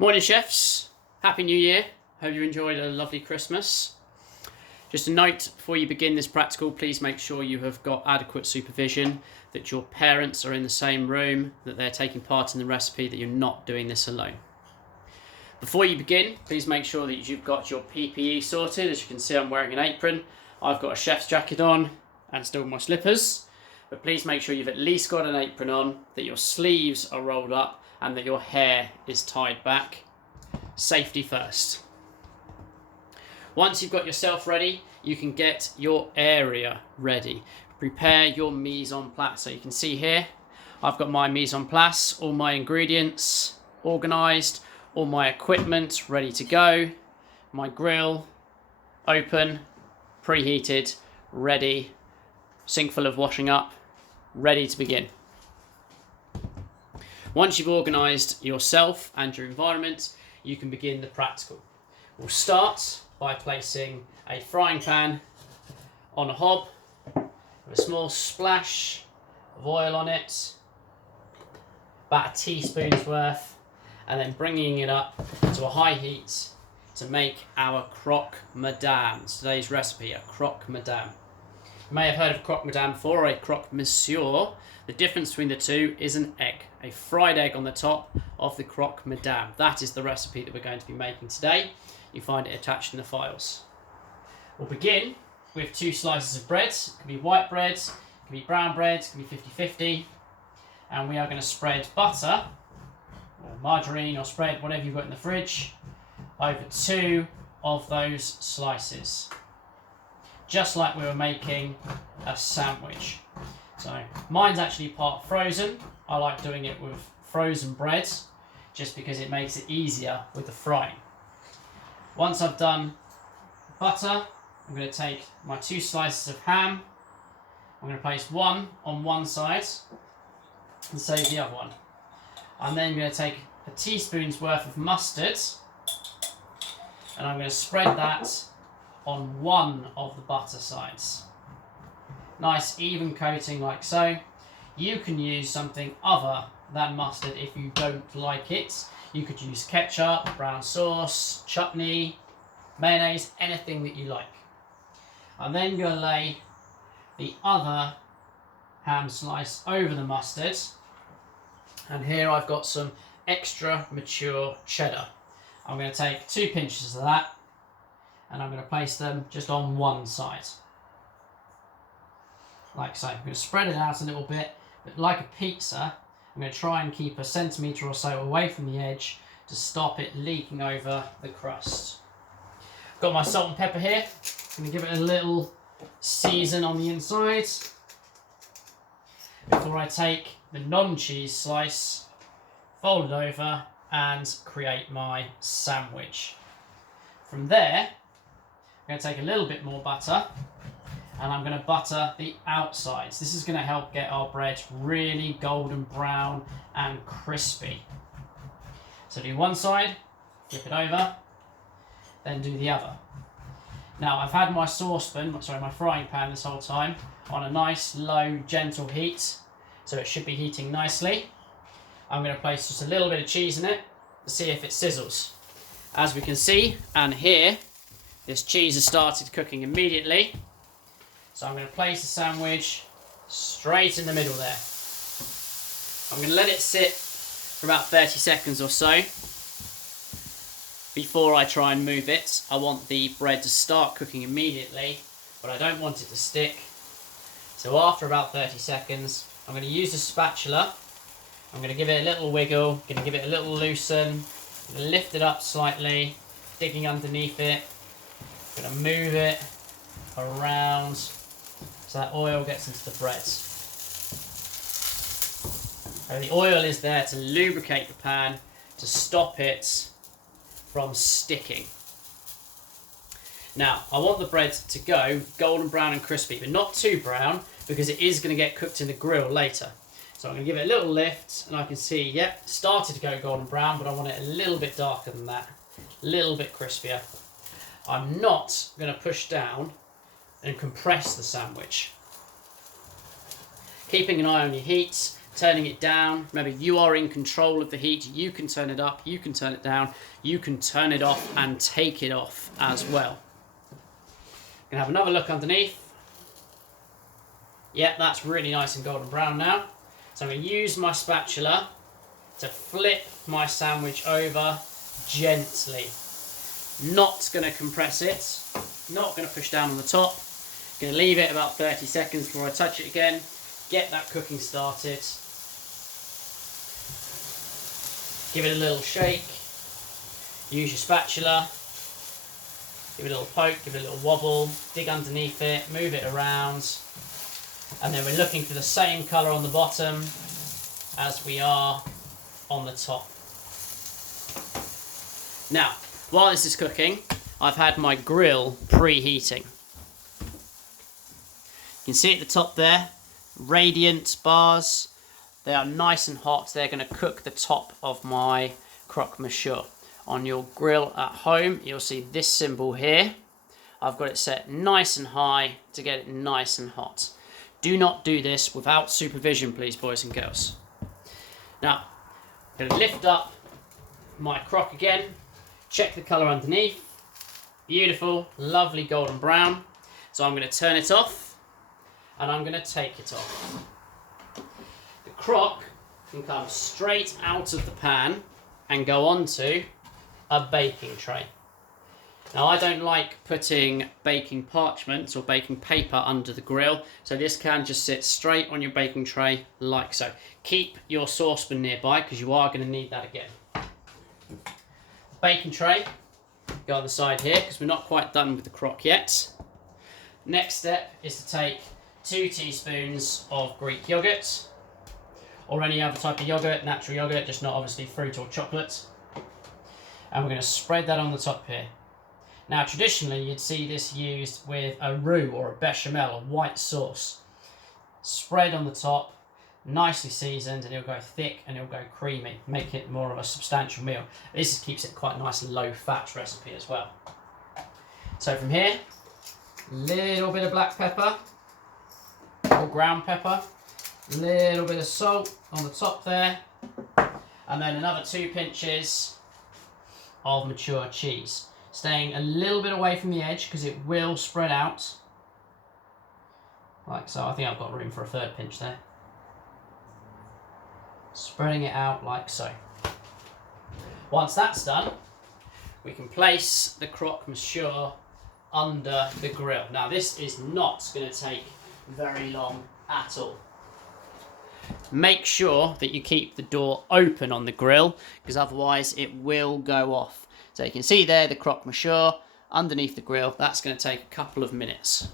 Morning chefs, Happy New Year. Hope you enjoyed a lovely Christmas. Just a note before you begin this practical, please make sure you have got adequate supervision, that your parents are in the same room, that they're taking part in the recipe, that you're not doing this alone. Before you begin, please make sure that you've got your PPE sorted. As you can see, I'm wearing an apron. I've got a chef's jacket on and still my slippers. But please make sure you've at least got an apron on, that your sleeves are rolled up and that your hair is tied back. Safety first. Once you've got yourself ready, you can get your area ready. Prepare your mise en place. So you can see here, I've got my mise en place, all my ingredients organised, all my equipment ready to go, my grill open, preheated, ready, sink full of washing up, ready to begin. Once you've organised yourself and your environment, you can begin the practical. We'll start by placing a frying pan on a hob with a small splash of oil on it, about a teaspoon's worth, and then bringing it up to a high heat to make our Croque Madame. Today's recipe, a Croque Madame. You may have heard of Croque Madame before, or a Croque Monsieur. The difference between the two is an egg, a fried egg on the top of the Croque Madame. That is the recipe that we're going to be making today. You find it attached in the files. We'll begin with 2 slices of bread. It can be white bread, it can be brown bread, it can be 50-50. And we are going to spread butter, or margarine, or spread whatever you've got in the fridge, over 2 of those slices. Just like we were making a sandwich. So mine's actually part frozen. I like doing it with frozen bread just because it makes it easier with the frying. Once I've done butter, I'm going to take my 2 slices of ham. I'm going to place one on one side and save the other one. I'm then going to take a teaspoon's worth of mustard and I'm going to spread that on one of the butter sides. Nice even coating like so. You can use something other than mustard if you don't like it. You could use ketchup, brown sauce, chutney, mayonnaise, anything that you like. I'm then going to lay the other ham slice over the mustard. And here I've got some extra mature cheddar. I'm going to take 2 pinches of that and I'm going to place them just on one side. Like so. I'm going to spread it out a little bit, but like a pizza, I'm going to try and keep a centimetre or so away from the edge to stop it leaking over the crust. Got my salt and pepper here. I'm going to give it a little season on the inside before I take the non-cheese slice, fold it over and create my sandwich. From there, I'm going to take a little bit more butter and I'm going to butter the outsides. This is going to help get our bread really golden brown and crispy. So do one side, flip it over, then do the other. Now I've had my my frying pan this whole time on a nice low gentle heat, so it should be heating nicely. I'm going to place just a little bit of cheese in it to see if it sizzles. As we can see and hear, this cheese has started cooking immediately. So I'm going to place the sandwich straight in the middle there. I'm going to let it sit for about 30 seconds or so before I try and move it. I want the bread to start cooking immediately, but I don't want it to stick. So after about 30 seconds, I'm going to use a spatula. I'm going to give it a little wiggle, going to give it a little loosen, I'm going to lift it up slightly, digging underneath it, I'm going to move it around so that oil gets into the bread. And the oil is there to lubricate the pan, to stop it from sticking. Now, I want the bread to go golden brown and crispy, but not too brown because it is going to get cooked in the grill later. So I'm going to give it a little lift and I can see, yep, started to go golden brown, but I want it a little bit darker than that, a little bit crispier. I'm not going to push down and compress the sandwich. Keeping an eye on your heat turning it down. Remember, you are in control of the heat. You can turn it up, you can turn it down, you can turn it off and take it off as well. Gonna have another look underneath. Yep, that's really nice and golden brown now. So I'm going to use my spatula to flip my sandwich over gently. Not going to compress it, not going to push down on the top. Going to leave it about 30 seconds before I touch it again. Get that cooking started. Give it a little shake. Use your spatula. Give it a little poke, give it a little wobble, dig underneath it, move it around. And then we're looking for the same colour on the bottom as we are on the top. Now, while this is cooking, I've had my grill preheating. You can see at the top there, radiant bars. They are nice and hot. They're going to cook the top of my croque monsieur. On your grill at home, you'll see this symbol here. I've got it set nice and high to get it nice and hot. Do not do this without supervision, please, boys and girls. Now, I'm going to lift up my croque again. Check the colour underneath. Beautiful, lovely golden brown. So I'm going to turn it off and I'm going to take it off. The croque can come straight out of the pan and go onto a baking tray. Now, I don't like putting baking parchment or baking paper under the grill, so this can just sit straight on your baking tray like so. Keep your saucepan nearby because you are going to need that again. Baking tray, go on the side here because we're not quite done with the croque yet. Next step is to take 2 teaspoons of Greek yoghurt or any other type of yoghurt, natural yoghurt, just not obviously fruit or chocolate. And we're going to spread that on the top here. Now, traditionally, you'd see this used with a roux or a bechamel, a white sauce. Spread on the top, nicely seasoned, and it'll go thick and it'll go creamy, make it more of a substantial meal. This keeps it quite a nice low-fat recipe as well. So from here, little bit of black pepper or ground pepper, little bit of salt on the top there, and then another 2 pinches of mature cheese. Staying a little bit away from the edge because it will spread out. Like so. I think I've got room for a 3rd pinch there. Spreading it out like so. Once that's done, we can place the croque monsieur under the grill. Now, this is not going to take very long at all. Make sure that you keep the door open on the grill because otherwise it will go off. So you can see there the croque monsieur underneath the grill. That's going to take a couple of minutes.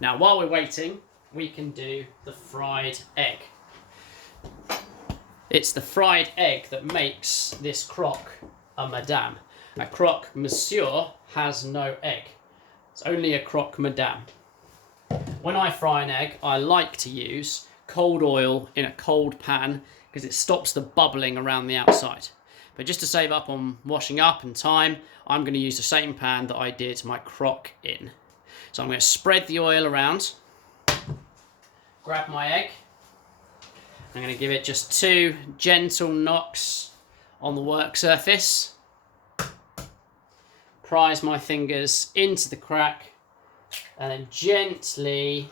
Now, while we're waiting, we can do the fried egg. It's the fried egg that makes this croque a madame. A croque monsieur has no egg. It's only a croque madame. When I fry an egg, I like to use cold oil in a cold pan because it stops the bubbling around the outside. But just to save up on washing up and time, I'm going to use the same pan that I did my croque in. So I'm going to spread the oil around, grab my egg, I'm going to give it just 2 gentle knocks on the work surface, prise my fingers into the crack, and then gently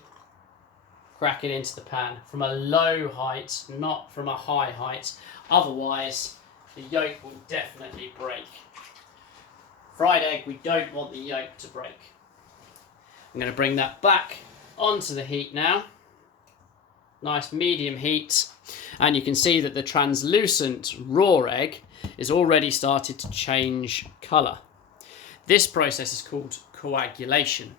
crack it into the pan from a low height, not from a high height. Otherwise, the yolk will definitely break. Fried egg, we don't want the yolk to break. I'm going to bring that back onto the heat now. Nice medium heat. And you can see that the translucent raw egg is already started to change colour. This process is called coagulation.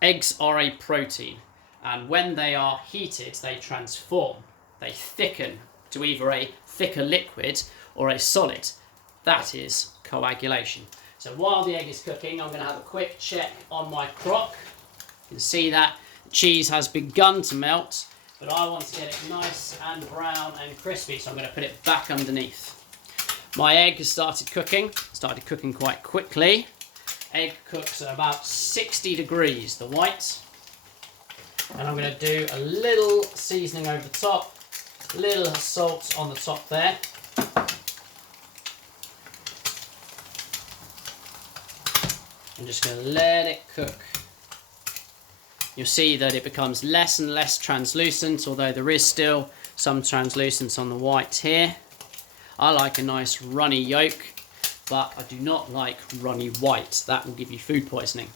Eggs are a protein, and when they are heated, they transform. They thicken to either a thicker liquid or a solid. That is coagulation. So while the egg is cooking, I'm going to have a quick check on my croque. You can see that the cheese has begun to melt, but I want to get it nice and brown and crispy, so I'm going to put it back underneath. My egg has started cooking quite quickly. Egg cooks at about 60 degrees, the white. And I'm going to do a little seasoning over the top, a little salt on the top there. I'm just going to let it cook. You'll see that it becomes less and less translucent, although there is still some translucence on the white here. I like a nice runny yolk, but I do not like runny white. That will give you food poisoning.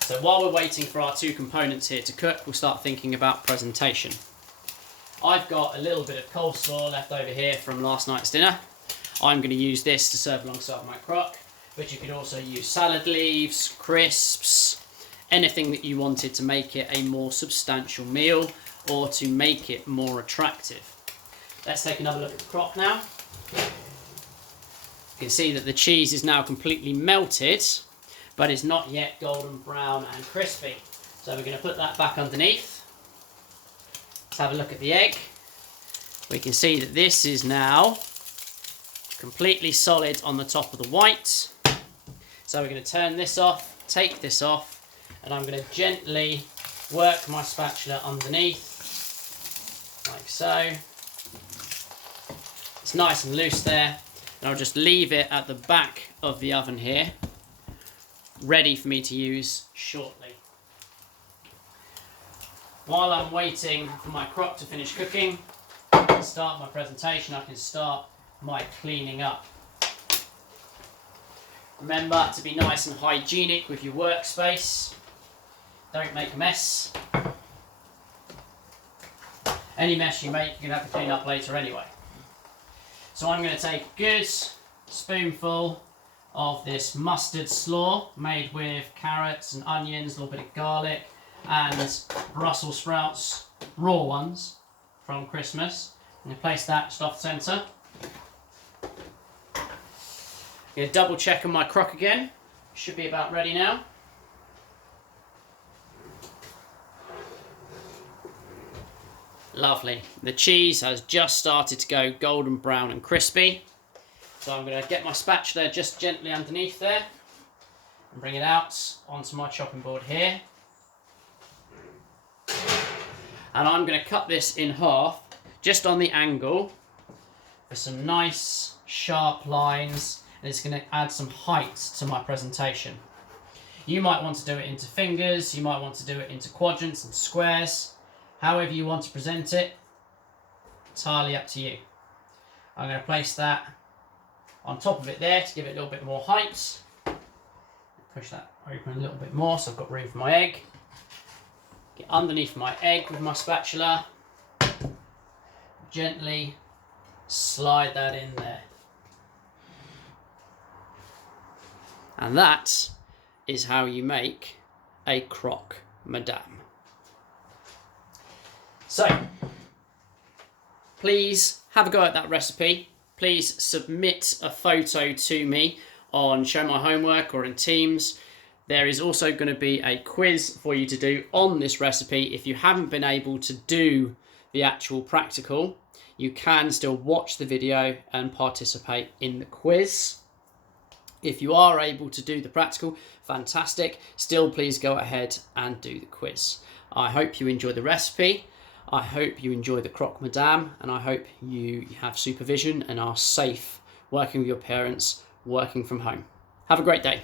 So while we're waiting for our two components here to cook, we'll start thinking about presentation. I've got a little bit of coleslaw left over here from last night's dinner. I'm going to use this to serve alongside my croque, but you could also use salad leaves, crisps, anything that you wanted to make it a more substantial meal or to make it more attractive. Let's take another look at the croque now. You can see that the cheese is now completely melted, but it's not yet golden brown and crispy. So we're going to put that back underneath. Let's have a look at the egg. We can see that this is now completely solid on the top of the white. So we're going to turn this off, take this off, and I'm going to gently work my spatula underneath, like so. It's nice and loose there, and I'll just leave it at the back of the oven here, ready for me to use shortly. While I'm waiting for my croque to finish cooking, I can start my presentation, I can start my cleaning up. Remember to be nice and hygienic with your workspace. Don't make a mess. Any mess you make, you're going to have to clean up later anyway. So I'm going to take a good spoonful of this mustard slaw made with carrots and onions, a little bit of garlic, and Brussels sprouts, raw ones from Christmas. I'm going to place that just off the centre. I'm going to double check on my croque again. Should be about ready now. Lovely. The cheese has just started to go golden brown and crispy. So I'm going to get my spatula just gently underneath there and bring it out onto my chopping board here. And I'm going to cut this in half just on the angle with some nice sharp lines, and it's going to add some height to my presentation. You might want to do it into fingers, you might want to do it into quadrants and squares. However you want to present it, entirely up to you. I'm going to place that on top of it there to give it a little bit more height. Push that open a little bit more so I've got room for my egg. Get underneath my egg with my spatula. Gently slide that in there. And that is how you make a croque madame. So, please have a go at that recipe. Please submit a photo to me on Show My Homework or in Teams. There is also going to be a quiz for you to do on this recipe. If you haven't been able to do the actual practical, you can still watch the video and participate in the quiz. If you are able to do the practical, fantastic. Still, please go ahead and do the quiz. I hope you enjoy the recipe. I hope you enjoy the croque madame, and I hope you have supervision and are safe working with your parents, working from home. Have a great day.